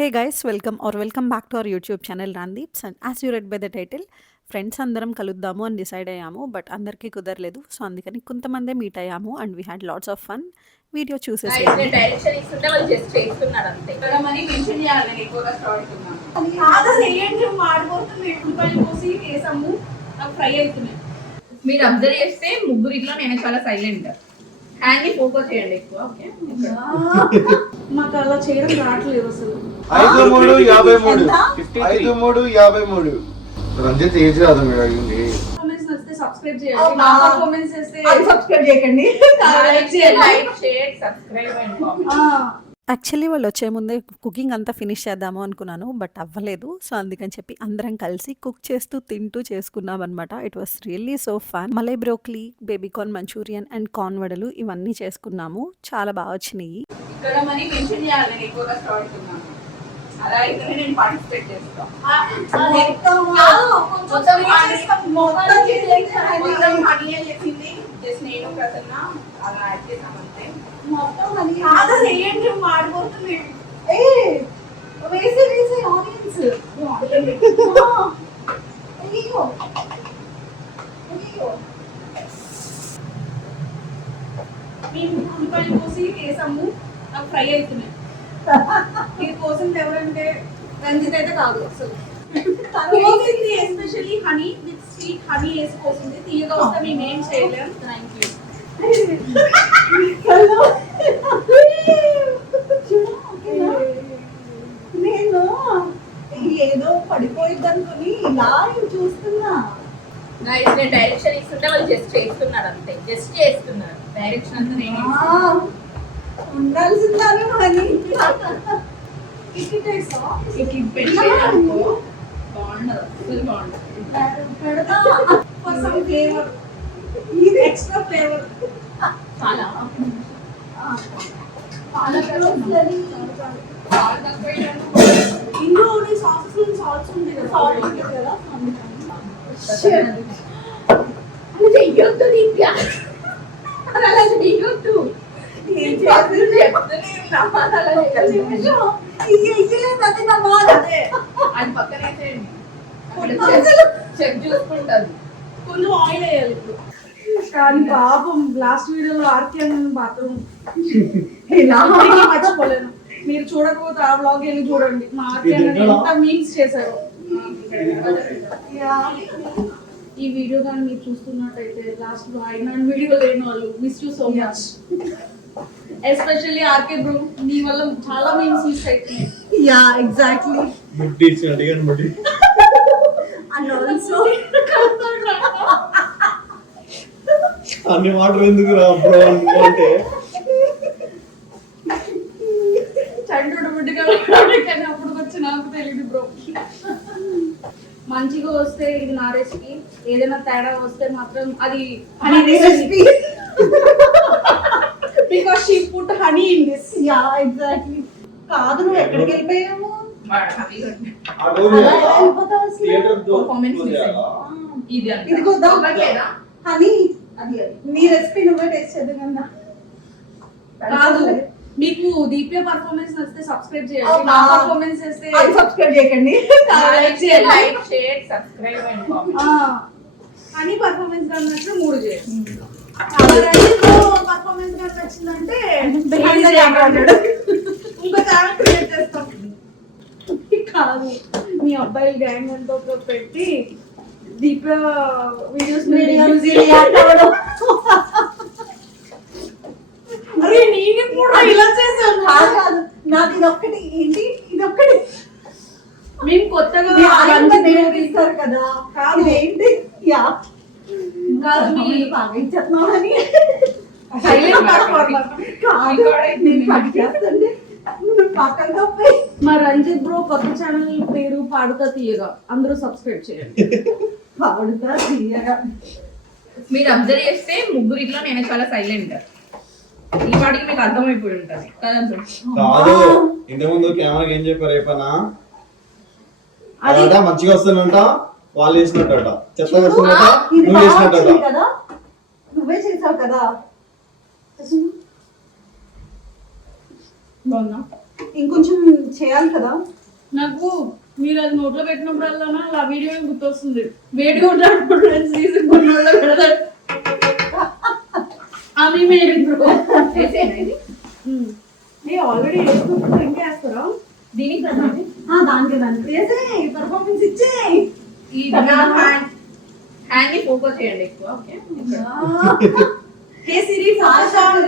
Hey guys, welcome back to our YouTube channel Randeeps. And as you read by the title, friends అందరం కలుద్దాము అని decide అయ్యాము. But అందరికీ కుదరలేదు. So అందుకని కొంతమందే మీట్ అయ్యాము and we had lots of fun. Video చూసేసేయండి. Direction ఇస్తుంటే వాళ్ళు జస్ట్ చేస్తున్నారు అంతే. ఇక్కడ మనీ మెన్షన్ చేయాలి. నేను ఎక్కువగా స్టార్ట్ అవుతున్నాను. ఆదా చేయండి మాడిపోతుంది. రూపాయలు పోసి వేసాము. నాకు ఫ్రై అవుతున్నాయి. మీరు అబ్జర్వ్ చేస్తే ముగ్గురిలో నేను చాలా సైలెంట్. హ్యాండ్ ని ఫోకస్ చేయండి ఎక్కువ. ఓకే, మాకు అలా చేయడం రావట్లేదు అసలు. 5353 రంజిత్ ఏజ్ కాదు మీరు అడిగింది. కామెంట్స్ నచ్చితే సబ్స్క్రైబ్ చేయండి. నా కామెంట్స్ చేస్తే అన్సబ్స్క్రైబ్ చేయకండి. Like share subscribe and comment. Actually వాళ్ళు వచ్చే ముందే కుకింగ్ అంతా ఫినిష్ చేద్దాము అనుకున్నాను. బట్ అవ్వలేదు. సో అందుకని చెప్పి అందరం కలిసి కుక్ చేస్తూ తింటూ చేసుకున్నాం అనమాట. It was really so fun. Malai broccoli, baby corn Manchurian and corn వడలు ఇవన్నీ చేసుకున్నాము. చాలా బాగా వచ్చినాయి. ఇక్కడ మనీ మెన్షన్ చేయాలి. నేను ఎక్కువగా స్టార్ట్ అవుతున్నాను. అలా అయితే నేను పార్టిసిపేట్ చేస్తాను. జస్ట్ నేను ప్రసన్న అలా యాడ్ చేసాం అంతే. ఆదా చేయండి మాడిపోతుంది. వేసే ఆనియన్స్ మేము ఉల్లిపాయలు పోసి వేసాము. నాకు ఫ్రై అవుతున్నాయి. ఇది కోసింది ఎవరంటే రంజిత్ అయితే కాదు అసలు. కోసింది especially honey with sweet honey వేసి కోసింది. తీయగా వస్తే మేము ఏం చేయలేము. Thank you. నేను ఏదో పడిపోయింది అనుకుని ఇలా చూస్తున్నా. నేను డైరెక్షన్ ఇస్తుంటే వాళ్ళు జస్ట్ చేస్తున్నారు అంతే. జస్ట్ చేస్తున్నారు. డైరెక్షన్ అంతా నేను ఉండాల్సిందాను అని ఇది ఎక్స్ట్రా ఫ్లేవర్. చాలా ఇందులో సాసెస్ సాల్ట్స్ ఉంది కదా. సాల్ట్ ఉంటుంది కదా. చెయ్యొద్దు దీప్య. అలా చెయ్యొద్దు. ఏం చేస్తుంది అది పక్కన చెక్ చూసుకుంటారు. కొంచెం ఆయిల్ వేయాలి ఇప్పుడు. కానీ పాపం లాస్ట్ వీడియోలో ఆర్కే మాత్రం మర్చిపోలేను. మీరు చూడకపోతే ఆ బ్లాగ్ వెళ్ళి చూడండి. మా ఆర్కే ఎంత మీమ్స్ చేశారు. ఈ వీడియో కానీ మీరు చూస్తున్నట్టయితే లాస్ట్ లో ఆయన వీడియో లేని వాళ్ళు miss you so much. Especially RK bro, నీ వల్ల చాలా మీమ్స్ మిస్ అవుతున్నాయి. Yeah exactly. అండ్ ఆల్సో అన్ని మాటలు ఎందుకు రా బ్రో అంటే చంద్రుడు బుడ్డిగా కానీ అప్పుడు వచ్చి నాకు తెలియదు బ్రో. మంచిగా వస్తే ఇది నా రెసిపీ. ఏదైనా తేడా వస్తే మాత్రం అది honey recipe. Because she put honey in this. Yeah exactly. కాదు నువ్వు ఎక్కడికి వెళ్ళిపోయావు? ఇదిగో హనీ నీ రెసిపీ నువ్వే టేస్ట్ చేద్దాం. కాదు, మీకు దీప్య పర్ఫార్మెన్స్ నచ్చితే సబ్స్క్రైబ్ చేయండి. నా పర్ఫార్మెన్స్ చేస్తే అన్సబ్స్క్రైబ్ చేయకండి. Like share subscribe and comment. Honey performance గా నచ్చితే 3 చేయండి. పర్ఫార్మెన్స్ గా నచ్చిందంటే ఇంకో ఛానల్ క్రియేట్ చేస్తాం. కాదు, మీ అబ్బాయి గ్యాంగ్ అంతా పెట్టి దీప్య వీడియోస్ అరే నేను కూడా ఇలా చేశాను. నాకు ఇదొక్కటి ఏంటి, ఇదొక్కటి మేము కొత్తగా తీస్తారు కదా. కాదు ఏంటి యా కాదు మీ బాగా ఇచ్చేస్తున్నావు అని సైలెంట్ పర్ఫార్మర్. కాదు నేను పట్టుకేస్తుండే పక్కన పోయి. మా రంజిత్ బ్రో కొత్త ఛానల్ పేరు పాడుతా తీయగా. అందరూ సబ్స్క్రైబ్ చేయండి. పాడుతా తీయగా. మీరు అబ్జర్వ్ చేస్తే ముగ్గురిలో నేను చాలా సైలెంట్. ఈ పాటికి మీకు అర్థమైపోయి ఉంటుంది కాదు. ఇంతకుముందు కెమెరాకి ఏం చెప్పారు రేపనా అదా మంచిగా వస్తున్నంట, వాళ్ళు చేసినట్ట చెత్తగా వస్తున్నట్ట, నువ్వు చేసినట్ట కదా. నువ్వే చేసావు కదా. బాగున్నా ఇంకొంచెం చేయాలి కదా. నాకు మీరు అది నోట్లో పెట్టినప్పుడల్లా ఆ వీడియో గుర్తొస్తుంది. వేడిగా ఉంటాడు తీసి కొన్నోళ్ళ పెడతాడు. అవి మీరు వేసేనా ఇది? ఆల్రెడీ వేసుకున్నప్పుడు ఇంకా వేస్తారా? దీనికి కదా ఇది? దానికి వేసేయ్, పర్ఫార్మెన్స్ ఇచ్చేయ్. ఈ హ్యాండ్ ని ఫోకస్ చేయండి ఎక్కువ. Okay hey Siri focus on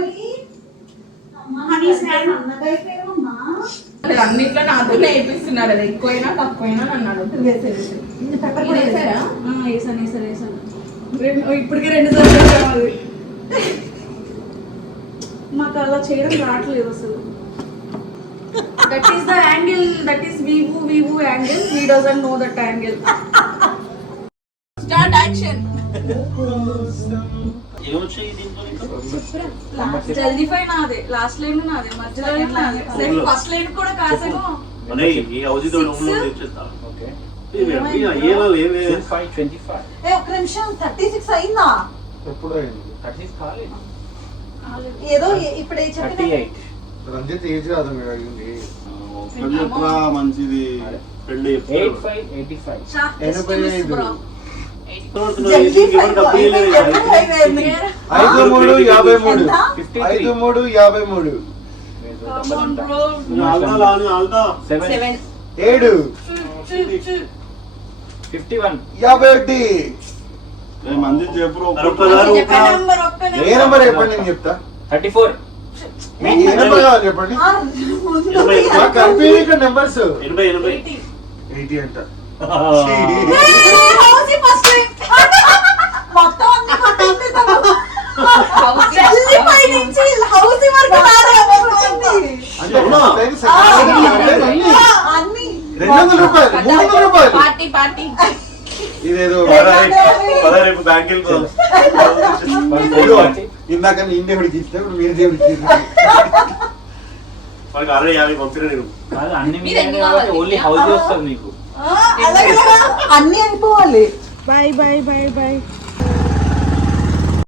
Honey's hand. అన్నగా అయిపోయావమ్మా. అన్నిట్లో నాతోనే వేపిస్తున్నారు. అది ఎక్కువైనా తక్కువైనా నన్ను అడుగుతుంది. పెప్పర్ ఇది కూడా వేసారా? వేసాను. ఇప్పటికే 2 సార్లు వేసాము అది. మాకు అలా చేయడం రావట్లేదు అసలు. That is the angle, that is weave angle. He doesn't know that angle. Start action. జల్దీ పై నాదే, లాస్ట్ లైన్ నాదే, మధ్యలో లైన్ నాదే, ఫస్ట్ లైన్ కూడా కాసాను. ఒక్క నిమిషం, 36 అయిందా? ఎప్పుడు అయింది? ఏదో ఇప్పుడే చెప్పిన రంజిత్ ఏజ్ కాదు మీరు అడిగింది. మంచిది పెళ్లి 85. జల్దీ ఫైవ్ 53 53 Come on, bro. 7 7 51 51 మంది చెప్పు. ఏ నెంబర్ చెప్పండి, నేను చెప్తా. 34 ఏ నెంబర్ కావాలి చెప్పండి. కంపెనీ నెంబర్స్ 80 అంట. మొత్తం అన్ని కొట్టేస్తాను. జల్దీ పై నుంచి హౌస్ వరకు రాలేదు అంటే అన్ని 200 రూపాయలు 300 రూపాయలు. పార్టీ ఇదేదో రేపు బ్యాంక్ ఇందాక నేను దేవుడికి ఇచ్చిన, ఇప్పుడు మీరు దేవుడికి ఇచ్చారు. వాళ్ళకి 50 పంపిన నేను కాదు, అన్ని మీరు ఎన్ని కావాలి? ఓన్లీ హౌస్ వస్తుంది మీకు. అన్ని అయిపోవాలి. Bye.